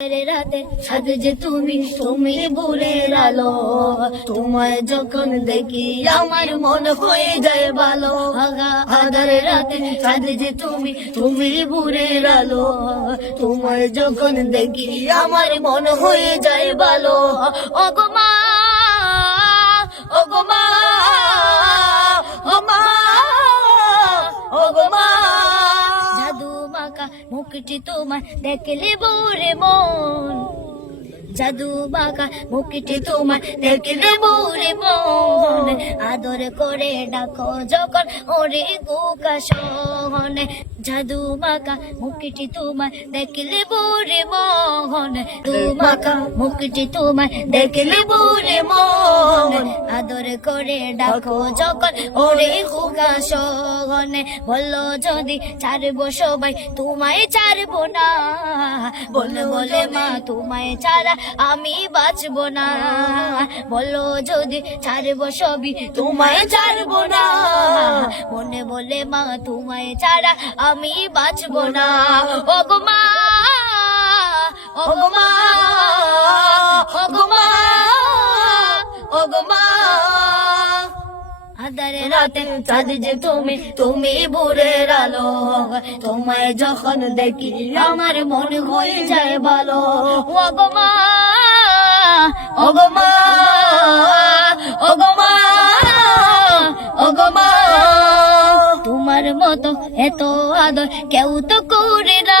রাতে যে তুমি তুমি ভুলের আলো। তোমায় যখন দেখি আমার মন হয়ে যায় ভালো। আধারে রাতে যে তুমি তুমি ভুলের আলো। তোমায় যখন দেখি আমার মন হয়ে যায় ভালো। অগমা মুখটি তোমার দেখলে বোরে মন। জাদু বাঁকা মুখটি তোমার দেখলে বোরে মন আদর করে ডাকো যখন ওরে কুকা সহন। জাদু মাকা মুখটি তোমার দেখলে বোরে মন তুমাকা মুখটি তোমার দেখলে বোরে মন আদর করে ডাকো যখন ওরে কুকা সহন। বলল যদি ছাড়বো সবাই, তোমায় ছাড়বো না। বলে বলে মা, তোমায় ছাড়া আমি বাঁচব না। বলো যদি ছাড়বো সবই, তোমায় ছাড়বো না। মনে বলে মা, তোমায় ছাড়া আমি বাঁচব না। ওগো মা ওগো মা। রাতে চাঁদ যে তুমি তুমি আলো। তোমায় যখন দেখি আমার মন হয়ে যায় ভালো। ওগো মা ওগো মা ওগো মা ওগো মা। তোমার মতো এত আদর কেউ তো করে না।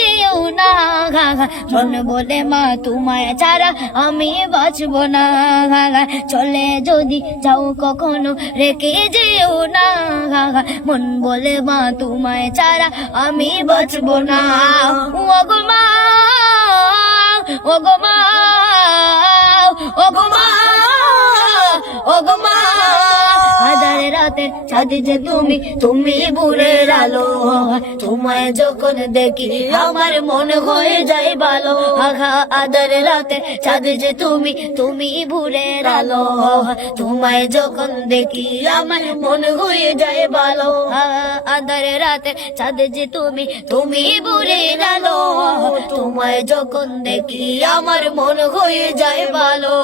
না বলে মা, তোমায় ছাড়া আমি বাঁচবো না চলে যদি যাও কখনো রেখে যেও না মন বলে মা, তোমায় ছাড়া আমি বাঁচবো না। ওগো মা ওগো মা ওগো মা ওগো মা। রাতে চাঁদি যে তুমি তুমি ভুলের আলো। তোমায় যখন দেখি, আমার মন হয়ে যায় ভালো। আঘা, আদারে রাতে চাঁদি যে তুমি তুমি ভুলের আলো। তোমায় যখন দেখি, আমার মন হয়ে যায় ভালো। আদারে রাতে চাঁদে যে তুমি তুমি ভুলের আলো। তোমায় যখন দেখি, আমার মন হয়ে যায় ভালো।